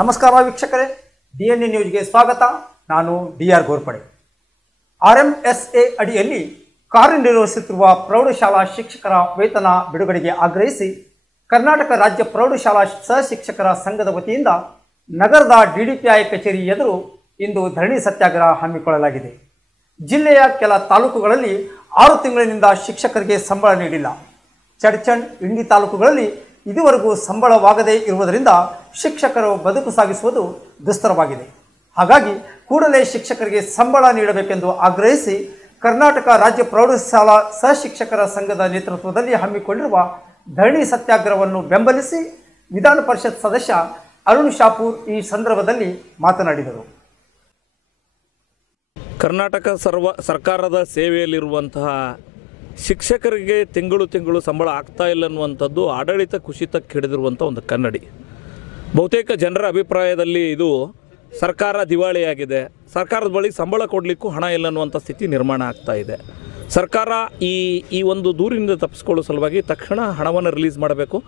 ನಮಸ್ಕಾರ ವೀಕ್ಷಕರೇ, D N A ನ್ಯೂಸ್ಗೆ ಸ್ವಾಗತ. ನಾನು D R Gorpade. R M S A ಅಡಿಯಲ್ಲಿ ಕಾರ್ಯನಿರ್ವಹಿಸುತ್ತಿರುವ ಪ್ರೌಢಶಾಲಾ ಶಿಕ್ಷಕರ ವೇತನ ಬಿಡುಗಡೆಗೆ ಆಗ್ರಹಿಸಿ ಕರ್ನಾಟಕ ರಾಜ್ಯ ಪ್ರೌಢಶಾಲಾ ಸಹಶಿಕ್ಷಕರ ಸಂಘದ ವತಿಯಿಂದ ನಗರದ ಡಿಡಿಪಿಐ ಕಚೇರಿ ಎದುರು ಇಂದು ಧರಣಿ ಸತ್ಯಾಗ್ರಹ ಹಮ್ಮಿಕೊಳ್ಳಲಾಗಿದೆ. ಜಿಲ್ಲೆಯ ಕೆಲ ತಾಲೂಕುಗಳಲ್ಲಿ ಆರು ತಿಂಗಳಿನಿಂದ ಶಿಕ್ಷಕರಿಗೆ ಸಂಬಳ ನೀಡಿಲ್ಲ. ಚಡ್ಚಂಡ್, ಇಂಡಿ ತಾಲೂಕುಗಳಲ್ಲಿ ಇದುವರೆಗೂ ಸಂಬಳವಾಗದೇ ಇರುವುದರಿಂದ ಶಿಕ್ಷಕರು ಬದುಕು ಸಾಗಿಸುವುದು ದುಸ್ತರವಾಗಿದೆ. ಹಾಗಾಗಿ ಕೂಡಲೇ ಶಿಕ್ಷಕರಿಗೆ ಸಂಬಳ ನೀಡಬೇಕೆಂದು ಆಗ್ರಹಿಸಿ ಕರ್ನಾಟಕ ರಾಜ್ಯ ಪ್ರೌಢಶಾಲಾ ಸಹಶಿಕ್ಷಕರ ಸಂಘದ ನೇತೃತ್ವದಲ್ಲಿ ಹಮ್ಮಿಕೊಂಡಿರುವ ಧರಣಿ ಸತ್ಯಾಗ್ರಹವನ್ನು ಬೆಂಬಲಿಸಿ ವಿಧಾನ ಪರಿಷತ್ ಸದಸ್ಯ ಅರುಣ್ ಶಾಪೂರ್ ಈ ಸಂದರ್ಭದಲ್ಲಿ ಮಾತನಾಡಿದರು. ಕರ್ನಾಟಕ ಸರ್ವ ಸರ್ಕಾರದ ಸೇವೆಯಲ್ಲಿರುವಂತಹ ಶಿಕ್ಷಕರಿಗೆ ತಿಂಗಳು ತಿಂಗಳು ಸಂಬಳ ಆಗ್ತಾ ಇಲ್ಲ ಅನ್ನುವಂಥದ್ದು ಆಡಳಿತ ಕುಸಿತಕ್ಕೆ ಹಿಡಿದಿರುವಂಥ ಒಂದು ಕನ್ನಡಿ. ಬಹುತೇಕ ಜನರ ಅಭಿಪ್ರಾಯದಲ್ಲಿ ಇದು ಸರ್ಕಾರ ದಿವಾಳಿಯಾಗಿದೆ. ಸರ್ಕಾರದ ಬಳಿ ಸಂಬಳ ಕೊಡಲಿಕ್ಕೂ ಹಣ ಇಲ್ಲ ಅನ್ನುವಂಥ ಸ್ಥಿತಿ ನಿರ್ಮಾಣ ಆಗ್ತಾ ಇದೆ. ಸರ್ಕಾರ ಈ ಈ ಒಂದು ದೂರಿನಿಂದ ತಪ್ಪಿಸ್ಕೊಳ್ಳೋ ಸಲುವಾಗಿ ತಕ್ಷಣ ಹಣವನ್ನು ರಿಲೀಸ್ ಮಾಡಬೇಕು.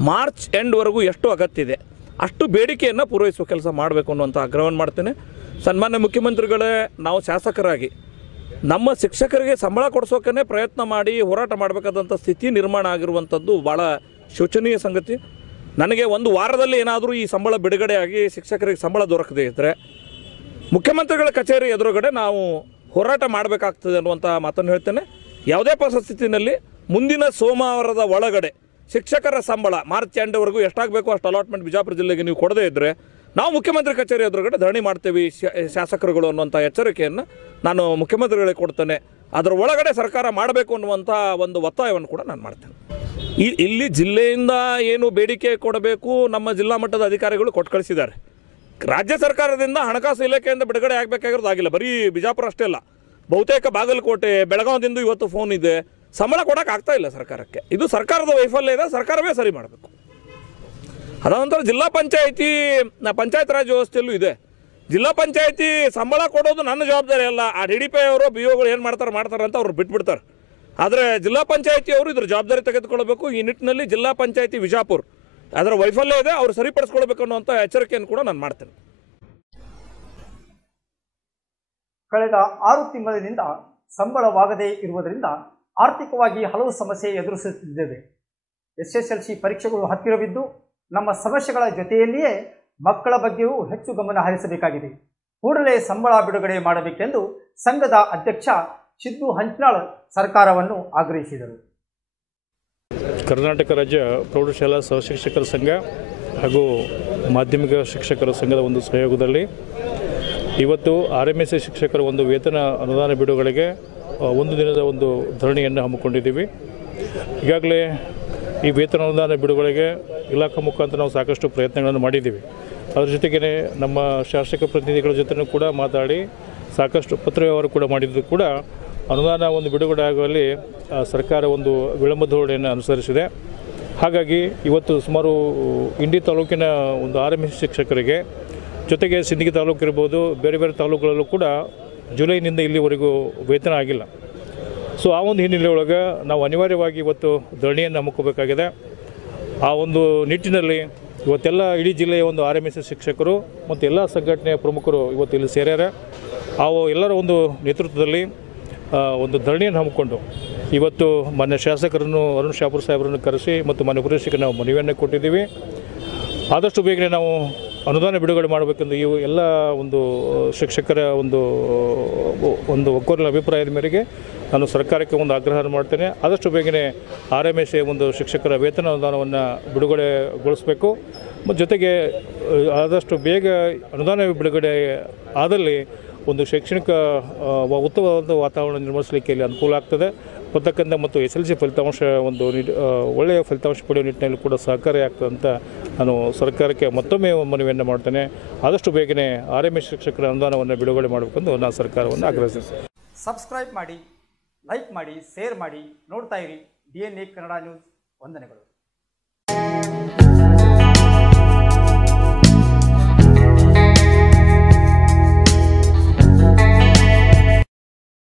ಮಾರ್ಚ್ ಎಂಡ್ವರೆಗೂ ಎಷ್ಟು ಅಗತ್ಯ ಇದೆ ಅಷ್ಟು ಬೇಡಿಕೆಯನ್ನು ಪೂರೈಸುವ ಕೆಲಸ ಮಾಡಬೇಕು ಅನ್ನುವಂಥ ಆಗ್ರಹವನ್ನು ಮಾಡ್ತೇನೆ. ಸನ್ಮಾನ್ಯ ಮುಖ್ಯಮಂತ್ರಿಗಳೇ, ನಾವು ಶಾಸಕರಾಗಿ ನಮ್ಮ ಶಿಕ್ಷಕರಿಗೆ ಸಂಬಳ ಕೊಡಿಸೋಕೆ ಪ್ರಯತ್ನ ಮಾಡಿ ಹೋರಾಟ ಮಾಡಬೇಕಾದಂಥ ಸ್ಥಿತಿ ನಿರ್ಮಾಣ ಆಗಿರುವಂಥದ್ದು ಭಾಳ ಶೋಚನೀಯ ಸಂಗತಿ. ನನಗೆ ಒಂದು ವಾರದಲ್ಲಿ ಏನಾದರೂ ಈ ಸಂಬಳ ಬಿಡುಗಡೆಯಾಗಿ ಶಿಕ್ಷಕರಿಗೆ ಸಂಬಳ ದೊರಕದೇ ಇದ್ದರೆ ಮುಖ್ಯಮಂತ್ರಿಗಳ ಕಚೇರಿ ಎದುರುಗಡೆ ನಾವು ಹೋರಾಟ ಮಾಡಬೇಕಾಗ್ತದೆ ಅನ್ನುವಂಥ ಮಾತನ್ನು ಹೇಳ್ತೇನೆ. ಯಾವುದೇ ಪರಿಸ್ಥಿತಿನಲ್ಲಿ ಮುಂದಿನ ಸೋಮವಾರದ ಒಳಗಡೆ ಶಿಕ್ಷಕರ ಸಂಬಳ ಮಾರ್ಚ್ ಎಂಡ್ವರೆಗೂ ಎಷ್ಟಾಗಬೇಕು ಅಷ್ಟು ಅಲಾಟ್ಮೆಂಟ್ ಬಿಜಾಪುರ ಜಿಲ್ಲೆಗೆ ನೀವು ಕೊಡದೇ ಇದ್ದರೆ ನಾವು ಮುಖ್ಯಮಂತ್ರಿ ಕಚೇರಿ ಎದುರುಗಡೆ ಧರಣಿ ಮಾಡ್ತೇವೆ ಶಾಸಕರುಗಳು ಅನ್ನುವಂಥ ಎಚ್ಚರಿಕೆಯನ್ನು ನಾನು ಮುಖ್ಯಮಂತ್ರಿಗಳಿಗೆ ಕೊಡ್ತೇನೆ. ಅದರ ಒಳಗಡೆ ಸರ್ಕಾರ ಮಾಡಬೇಕು ಅನ್ನುವಂಥ ಒಂದು ಒತ್ತಾಯವನ್ನು ಕೂಡ ನಾನು ಮಾಡ್ತೇನೆ. ಈ, ಇಲ್ಲಿ ಜಿಲ್ಲೆಯಿಂದ ಏನು ಬೇಡಿಕೆ ಕೊಡಬೇಕು ನಮ್ಮ ಜಿಲ್ಲಾ ಮಟ್ಟದ ಅಧಿಕಾರಿಗಳು ಕೊಟ್ಟು ಕಳಿಸಿದ್ದಾರೆ. ರಾಜ್ಯ ಸರ್ಕಾರದಿಂದ ಹಣಕಾಸು ಇಲಾಖೆಯಿಂದ ಬಿಡುಗಡೆ ಆಗಬೇಕಾಗಿರೋದು ಆಗಿಲ್ಲ. ಬರೀ ಬಿಜಾಪುರ ಅಷ್ಟೇ ಅಲ್ಲ. ಬಹುತೇಕ ಬಾಗಲಕೋಟೆ, ಬೆಳಗಾವಿದಿಂದ ಇವತ್ತು ಫೋನ್ ಇದೆ. ಸಂಬಳ ಕೊಡೋಕೆ ಇಲ್ಲ ಸರ್ಕಾರಕ್ಕೆ. ಇದು ಸರ್ಕಾರದ ವೈಫಲ್ಯ ಇದೆ, ಸರ್ಕಾರವೇ ಸರಿ ಮಾಡಬೇಕು. ಅದ ಜಿಲ್ಲಾ ಪಂಚಾಯಿತಿ ಪಂಚಾಯತ್ ರಾಜ್ ವ್ಯವಸ್ಥೆಯಲ್ಲೂ ಇದೆ. ಜಿಲ್ಲಾ ಪಂಚಾಯಿತಿ ಸಂಬಳ ಕೊಡೋದು ನನ್ನ ಜವಾಬ್ದಾರಿ ಅಲ್ಲ. ಆ ಡಿ ಡಿ ಪಿ ಅವರು, ಬಿ ಓಗಳು ಏನು ಮಾಡ್ತಾರೆ ಮಾಡ್ತಾರೆ ಅಂತ ಅವ್ರು ಬಿಟ್ಬಿಡ್ತಾರೆ. ಆದರೆ ಜಿಲ್ಲಾ ಪಂಚಾಯಿತಿ ಅವರು ಇದ್ರ ಜವಾಬ್ದಾರಿ ತೆಗೆದುಕೊಳ್ಬೇಕು. ಈ ನಿಟ್ಟಿನಲ್ಲಿ ಜಿಲ್ಲಾ ಪಂಚಾಯಿತಿ ವಿಜಾಪುರ್ ಅದರ ವೈಫಲ್ಯ ಇದೆ, ಅವರು ಸರಿಪಡಿಸ್ಕೊಳ್ಬೇಕು ಅನ್ನುವಂಥ ಎಚ್ಚರಿಕೆಯನ್ನು ಕೂಡ ನಾನು ಮಾಡ್ತೇನೆ. ಕಳೆದ ಆರು ತಿಂಗಳಿನಿಂದ ಸಂಬಳವಾಗದೇ ಇರುವುದರಿಂದ ಆರ್ಥಿಕವಾಗಿ ಹಲವು ಸಮಸ್ಯೆ ಎದುರಿಸುತ್ತಿದ್ದೇವೆ. ಎಸ್ ಎಸ್ ಎಲ್ ಸಿ ಪರೀಕ್ಷೆಗಳು ಹತ್ತಿರವಿದ್ದು ನಮ್ಮ ಸಮಸ್ಯೆಗಳ ಜೊತೆಯಲ್ಲಿಯೇ ಮಕ್ಕಳ ಬಗ್ಗೆಯೂ ಹೆಚ್ಚು ಗಮನ ಹರಿಸಬೇಕಾಗಿದೆ. ಕೂಡಲೇ ಸಂಬಳ ಬಿಡುಗಡೆ ಮಾಡಬೇಕೆಂದು ಸಂಘದ ಅಧ್ಯಕ್ಷ ಸಿದ್ದು ಹಂಚನಾಳ್ ಸರ್ಕಾರವನ್ನು ಆಗ್ರಹಿಸಿದರು. ಕರ್ನಾಟಕ ರಾಜ್ಯ ಪ್ರೌಢಶಾಲಾ ಸಹಶಿಕ್ಷಕರ ಸಂಘ ಹಾಗೂ ಮಾಧ್ಯಮಿಕ ಶಿಕ್ಷಕರ ಸಂಘದ ಒಂದು ಸಹಯೋಗದಲ್ಲಿ ಇವತ್ತು ಆರ್ ಎಂ ಎಸ್ ಸಿ ಶಿಕ್ಷಕರ ಒಂದು ವೇತನ ಅನುದಾನ ಬಿಡುಗಡೆಗೆ ಒಂದು ದಿನದ ಒಂದು ಧರಣಿಯನ್ನು ಹಮ್ಮಿಕೊಂಡಿದ್ದೀವಿ. ಈಗಾಗಲೇ ಈ ವೇತನ ಅನುದಾನ ಬಿಡುಗಡೆಗೆ ಇಲಾಖಾ ಮುಖಾಂತರ ನಾವು ಸಾಕಷ್ಟು ಪ್ರಯತ್ನಗಳನ್ನು ಮಾಡಿದ್ದೀವಿ. ಅದರ ಜೊತೆಗೇ ನಮ್ಮ ಶಾಸಕ ಪ್ರತಿನಿಧಿಗಳ ಜೊತೆನೂ ಕೂಡ ಮಾತಾಡಿ ಸಾಕಷ್ಟು ಪತ್ರ ವ್ಯವಹಾರ ಕೂಡ ಮಾಡಿದ್ದು ಕೂಡ ಅನುದಾನ ಒಂದು ಬಿಡುಗಡೆ ಆಗುವಲ್ಲಿ ಸರ್ಕಾರ ಒಂದು ವಿಳಂಬ ಧೋರಣೆಯನ್ನು ಅನುಸರಿಸಿದೆ. ಹಾಗಾಗಿ ಇವತ್ತು ಸುಮಾರು, ಇಂಡಿ ತಾಲೂಕಿನ ಒಂದು ಆರ್ ಎಂ ಎಸ್ ಶಿಕ್ಷಕರಿಗೆ, ಜೊತೆಗೆ ಸಿಂದಗಿ ತಾಲೂಕು ಇರ್ಬೋದು ಬೇರೆ ಬೇರೆ ತಾಲೂಕುಗಳಲ್ಲೂ ಕೂಡ ಜುಲೈನಿಂದ ಇಲ್ಲಿವರೆಗೂ ವೇತನ ಆಗಿಲ್ಲ. ಸೊ ಆ ಒಂದು ಹಿನ್ನೆಲೆ ಒಳಗೆ ನಾವು ಅನಿವಾರ್ಯವಾಗಿ ಇವತ್ತು ಧರಣಿಯನ್ನು ಹಮ್ಮಿಕೋಬೇಕಾಗಿದೆ. ಆ ಒಂದು ನಿಟ್ಟಿನಲ್ಲಿ ಇವತ್ತೆಲ್ಲ ಇಡೀ ಜಿಲ್ಲೆಯ ಒಂದು ಆರ್ ಎಂ ಎಸ್ ಶಿಕ್ಷಕರು ಮತ್ತು ಎಲ್ಲ ಸಂಘಟನೆಯ ಪ್ರಮುಖರು ಇವತ್ತು ಇಲ್ಲಿ ಸೇರ್ಯಾರ. ಆ ಎಲ್ಲರ ಒಂದು ನೇತೃತ್ವದಲ್ಲಿ ಒಂದು ಧರಣಿಯನ್ನು ಹಮ್ಮಿಕೊಂಡು ಇವತ್ತು ಮಾನ್ಯ ಶಾಸಕರನ್ನು ಅರುಣ್ ಶಾಪುರ್ ಸಾಹೇಬರನ್ನು ಕರೆಸಿ ಮತ್ತು ಮಾನ್ಯ ಉಪದೇಶಕ್ಕೆ ನಾವು ಮನವಿಯನ್ನು ಕೊಟ್ಟಿದ್ದೀವಿ. ಆದಷ್ಟು ಬೇಗನೆ ನಾವು ಅನುದಾನ ಬಿಡುಗಡೆ ಮಾಡಬೇಕೆಂದು ಇವು ಎಲ್ಲ ಒಂದು ಶಿಕ್ಷಕರ ಒಂದು ಒಂದು ಒಕ್ಕೊರಲ ಅಭಿಪ್ರಾಯದ ಮೇರೆಗೆ ನಾನು ಸರ್ಕಾರಕ್ಕೆ ಒಂದು ಆಗ್ರಹ ಮಾಡ್ತೇನೆ. ಆದಷ್ಟು ಬೇಗನೆ ಆರ್ ಎಂ ಎಸ್ ಒಂದು ಶಿಕ್ಷಕರ ವೇತನ ಅನುದಾನವನ್ನು ಬಿಡುಗಡೆಗೊಳಿಸಬೇಕು. ಜೊತೆಗೆ ಆದಷ್ಟು ಬೇಗ ಅನುದಾನ ಬಿಡುಗಡೆ ಆದಲ್ಲಿ ಒಂದು ಶೈಕ್ಷಣಿಕ ಉತ್ತಮವಾದ ವಾತಾವರಣ ನಿರ್ಮಿಸಲಿಕ್ಕೆ ಇಲ್ಲಿ ಅನುಕೂಲ ಆಗ್ತದೆ. ಬರ್ತಕ್ಕಂಥ ಮತ್ತು ಎಸ್ ಎಲ್ ಸಿ ಫಲಿತಾಂಶ ಒಂದು ಒಳ್ಳೆಯ ಫಲಿತಾಂಶ ಪಡೆಯುವ ನಿಟ್ಟಿನಲ್ಲಿ ಕೂಡ ಸಹಕಾರಿ ಆಗ್ತದೆ ಅಂತ ನಾನು ಸರ್ಕಾರಕ್ಕೆ ಮತ್ತೊಮ್ಮೆ ಮನವಿಯನ್ನು ಮಾಡ್ತೇನೆ. ಆದಷ್ಟು ಬೇಗನೆ ಆರ್ ಎಂ ಎಸ್ ಶಿಕ್ಷಕರ ಅನುದಾನವನ್ನು ಬಿಡುಗಡೆ ಮಾಡಬೇಕೆಂದು ನಾನು ಸರ್ಕಾರವನ್ನು ಆಗ್ರಹಿಸ್ತೇನೆ. ಸಬ್ಸ್ಕ್ರೈಬ್ ಮಾಡಿ ಲೈಕ್ ಮಾಡಿ ಶೇರ್ ಮಾಡಿ, ನೋಡ್ತಾ ಇರಿ. D N A Kannada news. ವಂದನೆಗಳು.